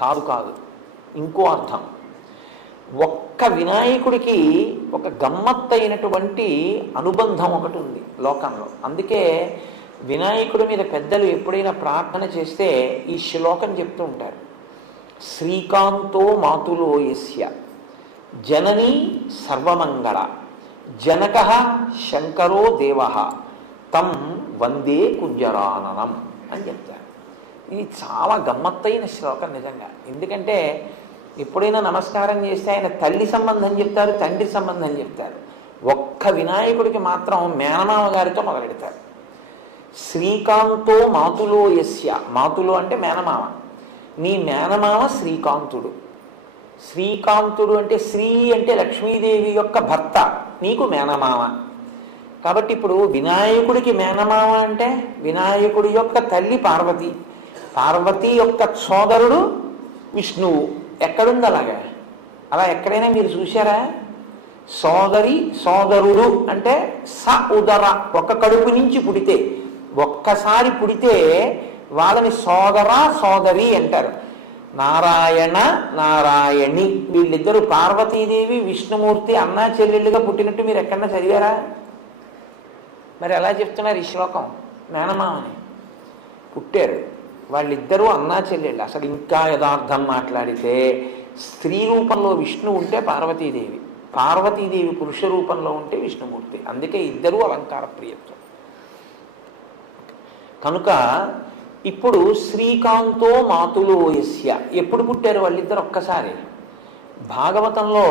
తారు కాదు. ఇంకో అర్థం, ఒక్క వినాయకుడికి ఒక గమ్మత్తైనటువంటి అనుబంధం ఒకటి ఉంది లోకంలో. అందుకే వినాయకుడి మీద పెద్దలు ఎప్పుడైనా ప్రార్థన చేస్తే ఈ శ్లోకం చెప్తూ ఉంటారు. శ్రీకాంతో మాతులో యస్య జననీ సర్వమంగళ జనక శంకరో దేవ తం వందే కుంజరాననం అని చెప్తారు. ఇది చాలా గమ్మత్తైన శ్లోకం నిజంగా. ఎందుకంటే ఎప్పుడైనా నమస్కారం చేస్తే ఆయన తల్లి సంబంధం చెప్తారు, తండ్రి సంబంధం చెప్తారు. ఒక్క వినాయకుడికి మాత్రం మేనమామ గారితో మొదలెడతారు. శ్రీకాంతో మాతులో యస్య, మాతులో అంటే మేనమామ, నీ మేనమామ శ్రీకాంతుడు. శ్రీకాంతుడు అంటే శ్రీ అంటే లక్ష్మీదేవి యొక్క భర్త, నీకు మేనమామ. కాబట్టి ఇప్పుడు వినాయకుడికి మేనమామ అంటే వినాయకుడి యొక్క తల్లి పార్వతి, పార్వతి యొక్క సోదరుడు విష్ణువు. ఎక్కడుంది అలాగా? అలా ఎక్కడైనా మీరు చూశారా? సోదరి సోదరుడు అంటే స ఉదర, ఒక కడుపు నుంచి పుడితే, ఒక్కసారి పుడితే వాళ్ళని సోదర సోదరి అంటారు. నారాయణ నారాయణి, వీళ్ళిద్దరూ పార్వతీదేవి విష్ణుమూర్తి అన్నా చెల్లెళ్ళుగా పుట్టినట్టు మీరు ఎక్కడన్నా చదివారా? మరి ఎలా చెప్తున్నారు ఈ శ్లోకం? మేనమామని పుట్టారు వాళ్ళిద్దరూ అన్నా చెల్లెళ్ళు. అసలు ఇంకా యథార్థం మాట్లాడితే స్త్రీ రూపంలో విష్ణు ఉంటే పార్వతీదేవి, పార్వతీదేవి పురుష రూపంలో ఉంటే విష్ణుమూర్తి. అందుకే ఇద్దరూ అలంకార ప్రియత్వం. కనుక ఇప్పుడు శ్రీకాంతో మాతులో యస్య, ఎప్పుడు పుట్టారు వాళ్ళిద్దరు? ఒక్కసారి. భాగవతంలో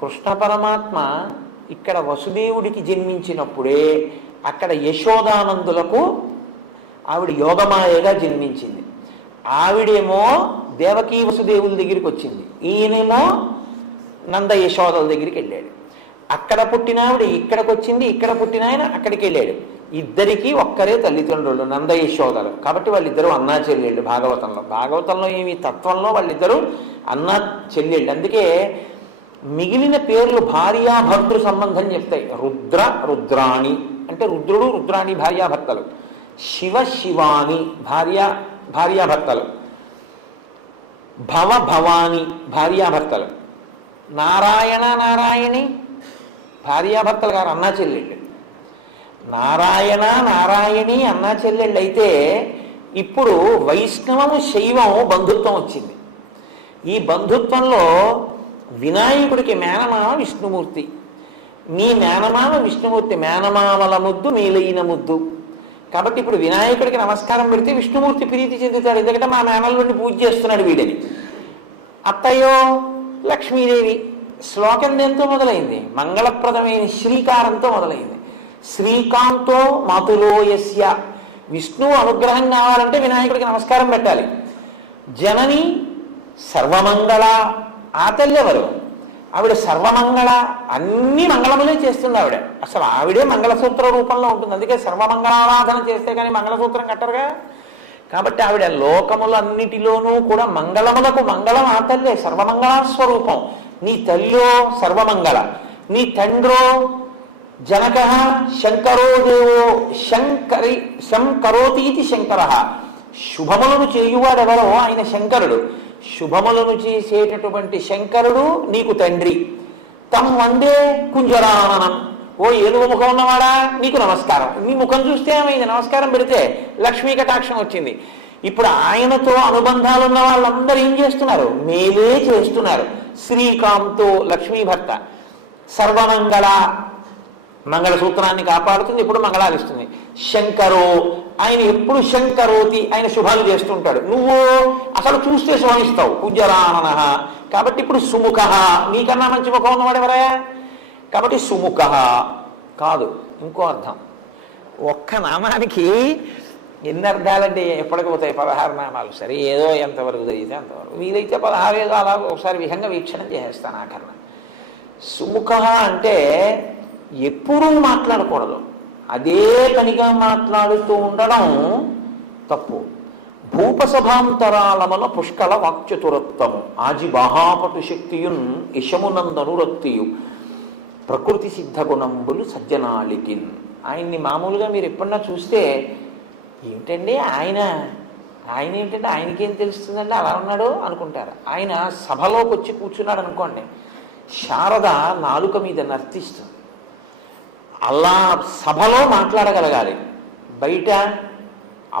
కృష్ణ పరమాత్మ ఇక్కడ వసుదేవుడికి జన్మించినప్పుడే అక్కడ యశోదానందులకు ఆవిడ యోగమాయగా జన్మించింది. ఆవిడేమో దేవకీ వసుదేవుల దగ్గరికి వచ్చింది, ఈయనేమో నంద యశోదల దగ్గరికి వెళ్ళాడు. అక్కడ పుట్టిన ఆవిడ ఇక్కడికి వచ్చింది, ఇక్కడ పుట్టిన ఆయన అక్కడికి వెళ్ళాడు. ఇద్దరికీ ఒక్కరే తల్లిదండ్రులు నంద యశోదలు. కాబట్టి వాళ్ళిద్దరూ అన్నా చెల్లెళ్ళు. భాగవతంలో ఏమి తత్వంలో వాళ్ళిద్దరూ అన్నా చెల్లెళ్ళు. అందుకే మిగిలిన పేర్లు భార్యాభర్తృ సంబంధం చెప్తాయి. రుద్ర రుద్రాణి అంటే రుద్రుడు రుద్రాణి భార్యాభర్తలు, శివ శివాని భార్యాభర్తలు, భవ భవాని భార్యాభర్తలు, నారాయణ నారాయణి భార్యాభర్తలు గారు అన్నా చెల్లెళ్ళు. నారాయణ నారాయణి అన్నా చెల్లెళ్ళు అయితే ఇప్పుడు వైష్ణవము శైవము బంధుత్వం వచ్చింది. ఈ బంధుత్వంలో వినాయకుడికి మేనమామ విష్ణుమూర్తి, నీ మేనమామ విష్ణుమూర్తి, మేనమామల ముద్దు మేలైన ముద్దు. కాబట్టి ఇప్పుడు వినాయకుడికి నమస్కారం పెడితే విష్ణుమూర్తి ప్రీతి చెందుతాడు. ఎందుకంటే మా మేనల్లుడిని పూజ చేస్తున్నాడు వీడని. అత్తయ్యో లక్ష్మీదేవి. శ్లోకం దేంతో మొదలైంది? మంగళప్రదమైన శ్రీకారంతో మొదలైంది. శ్రీకాంతో మాతులో యస్య, విష్ణువు అనుగ్రహం కావాలంటే వినాయకుడికి నమస్కారం పెట్టాలి. జనని సర్వమంగళ, ఆ తల్లి ఎవరు? ఆవిడ సర్వమంగళ, అన్ని మంగళములే చేస్తుంది ఆవిడ. అసలు ఆవిడే మంగళసూత్ర రూపంలో ఉంటుంది. అందుకే సర్వమంగళారాధన చేస్తే కానీ మంగళసూత్రం కట్టరుగా. కాబట్టి ఆవిడ లోకములన్నిటిలోనూ కూడా మంగళములకు మంగళం ఆ తల్లే, సర్వమంగళస్వరూపం. నీ తల్లో సర్వమంగళ, నీ తండ్రో జనక శంకరో దేవో శంకరోతీతి శంకర. శుభములను చేయువాడెవరో ఆయన శంకరుడు. శుభములను చేసేటటువంటి శంకరుడు నీకు తండ్రి. తం వందే కుంజరాననం. ఓ ఏనుగు ముఖం ఉన్నవాడా, నీకు నమస్కారం. నీ ముఖం చూస్తే ఏమైంది? నమస్కారం పెడితే లక్ష్మీ కటాక్షం వచ్చింది. ఇప్పుడు ఆయనతో అనుబంధాలు ఉన్న వాళ్ళందరూ ఏం చేస్తున్నారు? మేలే చేస్తున్నారు. శ్రీకాంతో లక్ష్మీ భర్త, సర్వమంగళ మంగళసూత్రాన్ని కాపాడుతుంది, ఎప్పుడు మంగళాలు ఇస్తుంది. శంకరో, ఆయన ఎప్పుడు శంకరోతి, ఆయన శుభాలు చేస్తుంటాడు. నువ్వు అసలు చూస్తే శుభమిస్తావు, కుజరానన. కాబట్టి ఇప్పుడు సుముఖ, నీకన్నా మంచి ముఖం ఉన్నవాడు ఎవరా? కాబట్టి సుముఖ కాదు, ఇంకో అర్థం. ఒక్క నామానికి ఎన్ని అర్థాలంటే ఎప్పటికి పోతాయి? 16 నామాలు. సరే, ఏదో ఎంతవరకు జరిగితే అంతవరకు. వీలైతే 16 ఏదో అలా ఒకసారి విహంగ వీక్షణం చేసేస్తాను ఆఖరణ. సుముఖ అంటే ఎప్పుడూ మాట్లాడకూడదు, అదే పనిగా మాట్లాడుతూ ఉండడం తప్పు. భూపసభాంతరాళముల పుష్కల వాక్చతురత్వము ఆజి బాహాపటు శక్తియున్ ఇషమునందనురక్తియు ప్రకృతి సిద్ధ గుణంబులు సజ్జనాళికిన్. ఆయన్ని మామూలుగా మీరు ఎప్పుడన్నా చూస్తే ఏమిటండి ఆయన ఆయన ఏంటంటే ఆయనకేం తెలుస్తుందంటే అలా ఉన్నాడు అనుకుంటారు. ఆయన సభలోకి వచ్చి కూర్చున్నాడు అనుకోండి, శారద నాలుక మీద నర్తిస్తుంది. అలా సభలో మాట్లాడగలగాలి. బయట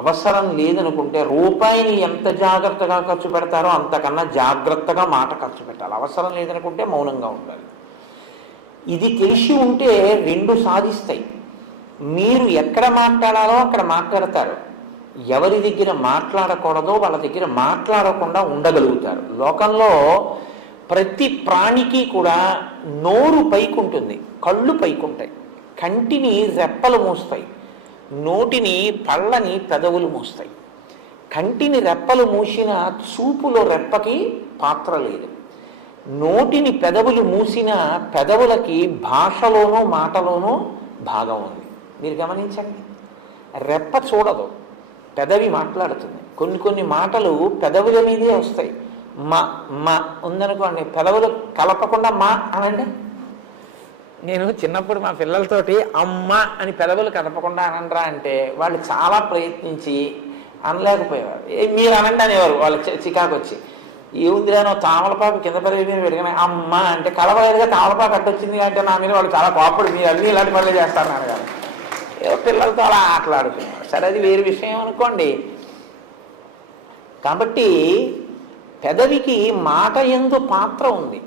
అవసరం లేదనుకుంటే రూపాయిని ఎంత జాగ్రత్తగా ఖర్చు పెడతారో అంతకన్నా జాగ్రత్తగా మాట ఖర్చు పెట్టాలి. అవసరం లేదనుకుంటే మౌనంగా ఉండాలి. ఇది తెలిసి ఉంటే రెండు సాధిస్తాయి. మీరు ఎక్కడ మాట్లాడాలో అక్కడ మాట్లాడతారు, ఎవరి దగ్గర మాట్లాడకూడదో వాళ్ళ దగ్గర మాట్లాడకుండా ఉండగలుగుతారు. లోకంలో ప్రతి ప్రాణికి కూడా నోరు పైకి ఉంటుంది, కళ్ళు పైకి ఉంటాయి, కంటిని రెప్పలు మూస్తాయి, నోటిని పళ్ళని పెదవులు మూస్తాయి. కంటిని రెప్పలు మూసిన చూపులో రెప్పకి పాత్ర లేదు. నోటిని పెదవులు మూసిన పెదవులకి భాషలోనూ మాటలోనూ భాగం ఉంది. మీరు గమనించండి, రెప్ప చూడదు, పెదవి మాట్లాడుతుంది. కొన్ని కొన్ని మాటలు పెదవుల మీదే వస్తాయి. మా మా ఉందనుకోండి, పెదవులు కలపకుండా మా అనండి. నేను చిన్నప్పుడు మా పిల్లలతోటి అమ్మ అని పెదవులు కలపకుండా అనండ్రా అంటే వాళ్ళు చాలా ప్రయత్నించి అనలేకపోయేవారు. మీరు అనండి అనేవారు వాళ్ళు చికాకు వచ్చి. ఏముందిరానో తామలపాకు కింద పెదవి మీద పెట్టుకుని అమ్మ అంటే కలవలేదుగా తామలపాకు అట్టొచ్చింది అంటే నా మీద వాళ్ళు చాలా కోపడు, మీరు అన్నీ ఇలాంటి పనులు చేస్తారు నాన్నగారు. ఏదో పిల్లలతో అలా ఆటలాడుతున్నారు. సరే, అది వేరు విషయం అనుకోండి. కాబట్టి పెదవికి మాట యందు పాత్ర ఉంది.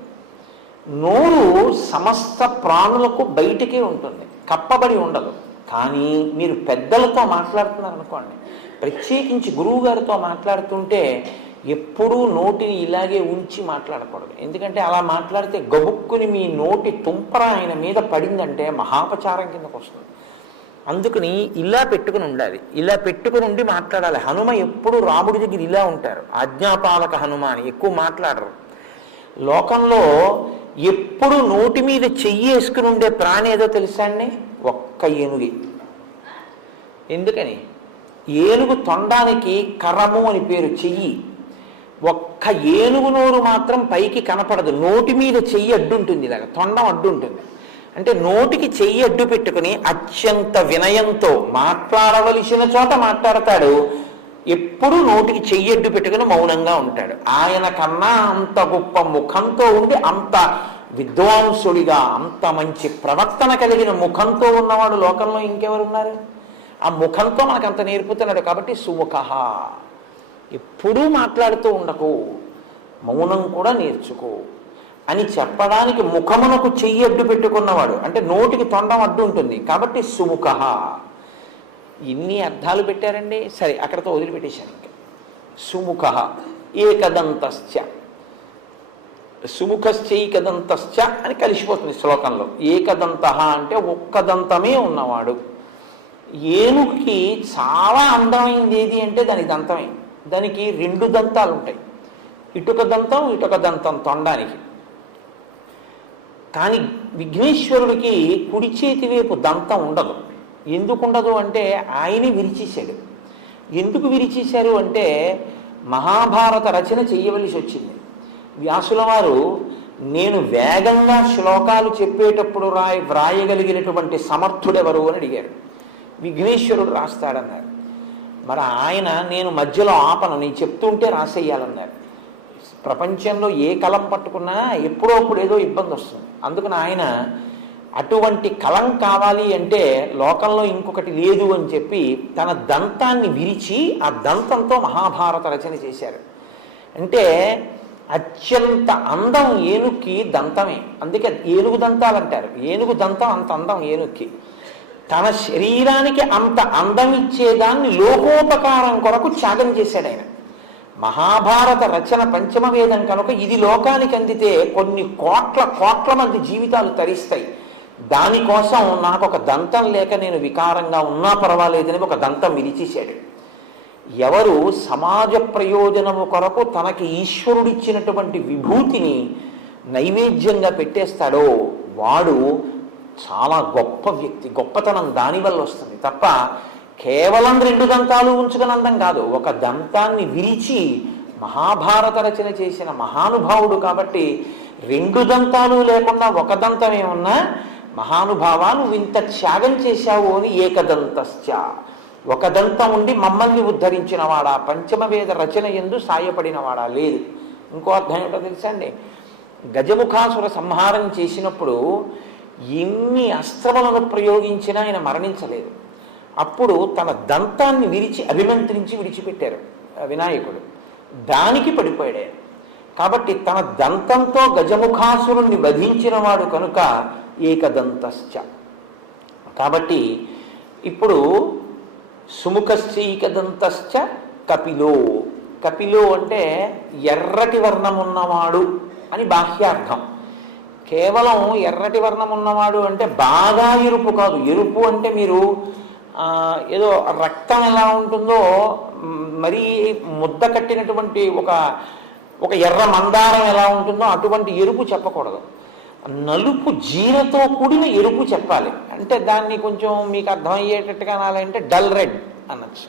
నోరు సమస్త ప్రాణులకు బయటికే ఉంటుంది, కప్పబడి ఉండదు. కానీ మీరు పెద్దలతో మాట్లాడుతున్నారు అనుకోండి, ప్రత్యేకించి గురువు గారితో మాట్లాడుతుంటే ఎప్పుడూ నోటిని ఇలాగే ఉంచి మాట్లాడకూడదు. ఎందుకంటే అలా మాట్లాడితే గబుక్కుని మీ నోటి తుంపర ఆయన మీద పడిందంటే మహాపచారం కిందకు వస్తుంది. అందుకని ఇలా పెట్టుకుని ఉండాలి, ఇలా పెట్టుకుని ఉండి మాట్లాడాలి. హనుమ ఎప్పుడు రాముడి దగ్గర ఇలా ఉంటారు, ఆజ్ఞాపాలక హనుమ అని ఎక్కువ మాట్లాడరు. లోకంలో ఎప్పుడు నోటి మీద చెయ్యి వేసుకుని ఉండే ప్రాణి ఏదో తెలుసా అండి? ఒక్క ఏనుగి. ఎందుకని? ఏనుగు తొండానికి కర్రము అని పేరు, చెయ్యి. ఒక్క ఏనుగు నోరు మాత్రం పైకి కనపడదు, నోటి మీద చెయ్యి అడ్డుంటుంది, ఇలాగ తొండం అడ్డుంటుంది. అంటే నోటికి చెయ్యి అడ్డు పెట్టుకుని అత్యంత వినయంతో మాట్లాడవలసిన చోట మాట్లాడతాడు. ఎప్పుడూ నోటికి చెయ్యి అడ్డు పెట్టుకుని మౌనంగా ఉంటాడు. ఆయన కన్నా అంత గొప్ప ముఖంతో ఉండి, అంత విద్వాంసుడిగా, అంత మంచి ప్రవర్తన కలిగిన ముఖంతో ఉన్నవాడు లోకంలో ఇంకెవరున్నారు? ఆ ముఖంతో మనకు అంత నేర్పుతున్నాడు. కాబట్టి సుముఖ, ఎప్పుడూ మాట్లాడుతూ ఉండకు, మౌనం కూడా నేర్చుకో అని చెప్పడానికి ముఖమునకు చెయ్యి అడ్డు పెట్టుకున్నవాడు. అంటే నోటికి తొండం అడ్డు ఉంటుంది కాబట్టి సుముఖ. ఇన్ని అర్థాలు పెట్టారండి. సరే, అక్కడతో వదిలిపెట్టేశాను. ఇంకా సుముఖ ఏకదంతశ్చ, సుముఖశ్చైకదంతశ్చ అని కలిసిపోతుంది శ్లోకంలో. ఏకదంత అంటే ఒక్క దంతమే ఉన్నవాడు. ఏనుగుకి చాలా అందమైంది ఏది అంటే దాని దంతమే. దానికి రెండు దంతాలు ఉంటాయి, ఇటుక దంతం ఇటుక దంతం తొండానికి. కానీ విఘ్నేశ్వరుడికి కుడి చేతి వైపు దంతం ఉండదు. ఎందుకు ఉండదు అంటే ఆయనే విరిచేశాడు. ఎందుకు విరిచేశారు అంటే మహాభారత రచన చేయవలసి వచ్చింది. వ్యాసుల వారు, నేను వేగంగా శ్లోకాలు చెప్పేటప్పుడు వ్రాయగలిగినటువంటి సమర్థుడెవరు అని అడిగారు. విఘ్నేశ్వరుడు రాస్తాడన్నారు. మరి ఆయన, నేను మధ్యలో ఆపను, నేను చెప్తుంటే రాసేయాలన్నారు. ప్రపంచంలో ఏ కలం పట్టుకున్నా ఎప్పుడో అప్పుడు ఏదో ఇబ్బంది వస్తుంది. అందుకని ఆయన అటువంటి కలం కావాలి అంటే లోకంలో ఇంకొకటి లేదు అని చెప్పి తన దంతాన్ని విరిచి ఆ దంతంతో మహాభారత రచన చేశారు. అంటే అత్యంత అందం ఏనుగుకి దంతమే. అందుకే ఏనుగు దంతాలు అంటారు. ఏనుగు దంతం అంత అందం ఏనుగుకి. తన శరీరానికి అంత అందం ఇచ్చేదాన్ని లోకోపకారం కొరకు త్యాగం చేశాడు ఆయన. మహాభారత రచన పంచమ వేదం కనుక ఇది లోకానికి అందితే కొన్ని కోట్ల మంది జీవితాలు తరిస్తాయి. దానికోసం నాకు ఒక దంతం లేక నేను వికారంగా ఉన్నా పర్వాలేదని ఒక దంతం విరిచేశాడు. ఎవరు సమాజ ప్రయోజనము కొరకు తనకి ఈశ్వరుడిచ్చినటువంటి విభూతిని నైవేద్యంగా పెట్టేస్తాడో వాడు చాలా గొప్ప వ్యక్తి. గొప్పతనం దానివల్ల వస్తుంది తప్ప కేవలం రెండు దంతాలు ఉంచుకుని అందం కాదు. ఒక దంతాన్ని విరిచి మహాభారత రచన చేసిన మహానుభావుడు కాబట్టి రెండు దంతాలు లేకుండా ఒక దంతం ఏమన్నా మహానుభావా నువ్వు ఇంత త్యాగం చేశావు అని ఏకదంతశ్చ, ఒక దంతం ఉండి మమ్మల్ని ఉద్ధరించినవాడా, పంచమవేద రచన ఎందు సాయపడినవాడా లేదు. ఇంకో అర్థం ఏంటో తెలుసా అండి, గజముఖాసుర సంహారం చేసినప్పుడు ఎన్ని అస్త్రములను ప్రయోగించినా ఆయన మరణించలేదు. అప్పుడు తన దంతాన్ని విరిచి అభిమంత్రించి విడిచిపెట్టారు వినాయకుడు, దానికి పడిపోయాడు. కాబట్టి తన దంతంతో గజముఖాసురుణ్ణి వధించిన వాడు కనుక ఏకదంతశ్చ. కాబట్టి ఇప్పుడు సుముఖశ్చైకదంతశ్చ కపిలో. కపిలో అంటే ఎర్రటి వర్ణం ఉన్నవాడు అని బాహ్యార్థం. కేవలం ఎర్రటి వర్ణం ఉన్నవాడు అంటే బాగా ఎరుపు కాదు. ఎరుపు అంటే మీరు ఏదో రక్తం ఎలా ఉంటుందో మరీ ముద్ద కట్టినటువంటి ఒక ఎర్ర మందారం ఎలా ఉంటుందో అటువంటి ఎరుపు చెప్పకూడదు. నలుపు జీరతో కూడిన ఎరుపు చెప్పాలి. అంటే దాన్ని కొంచెం మీకు అర్థమయ్యేటట్టుగా అనాలంటే డల్ రెడ్ అనొచ్చు.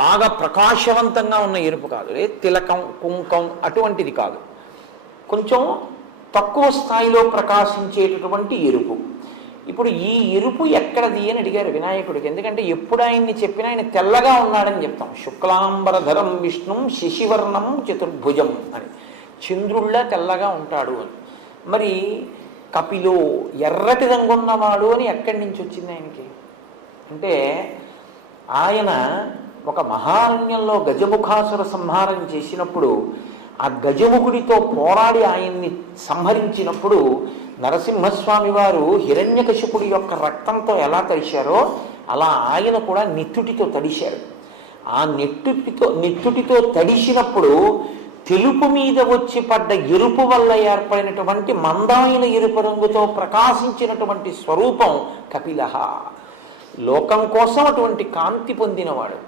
బాగా ప్రకాశవంతంగా ఉన్న ఎరుపు కాదు, తిలకం కుంకం అటువంటిది కాదు, కొంచెం తక్కువ స్థాయిలో ప్రకాశించేటటువంటి ఎరుపు. ఇప్పుడు ఈ ఎరుపు ఎక్కడది అని అడిగారు వినాయకుడికి. ఎందుకంటే ఎప్పుడు ఆయన్ని చెప్పినా ఆయన తెల్లగా ఉన్నాడని చెప్తాం. శుక్లాంబరధరం విష్ణుం శశివర్ణం చతుర్భుజం అని, చంద్రుళ్ళ తెల్లగా ఉంటాడు అని. మరి కపిలో ఎర్రటి రంగున్నవాడు అని ఎక్కడి నుంచి వచ్చింది ఆయనకి అంటే, ఆయన ఒక మహారణ్యంలో గజముఖాసుర సంహారం చేసినప్పుడు ఆ గజముఖుడితో పోరాడి ఆయన్ని సంహరించినప్పుడు నరసింహస్వామి వారు హిరణ్యకశిపుడి యొక్క రక్తంతో ఎలా తడిశారో అలా ఆయన కూడా నెత్తుటితో తడిశారు. ఆ నెత్తుటితో తడిసినప్పుడు తెలుపు మీద వచ్చి పడ్డ ఎరుపు వల్ల ఏర్పడినటువంటి మందమైన ఎరుపు రంగుతో ప్రకాశించినటువంటి స్వరూపం కపిలహ. లోకం కోసం అటువంటి కాంతి పొందినవాడు.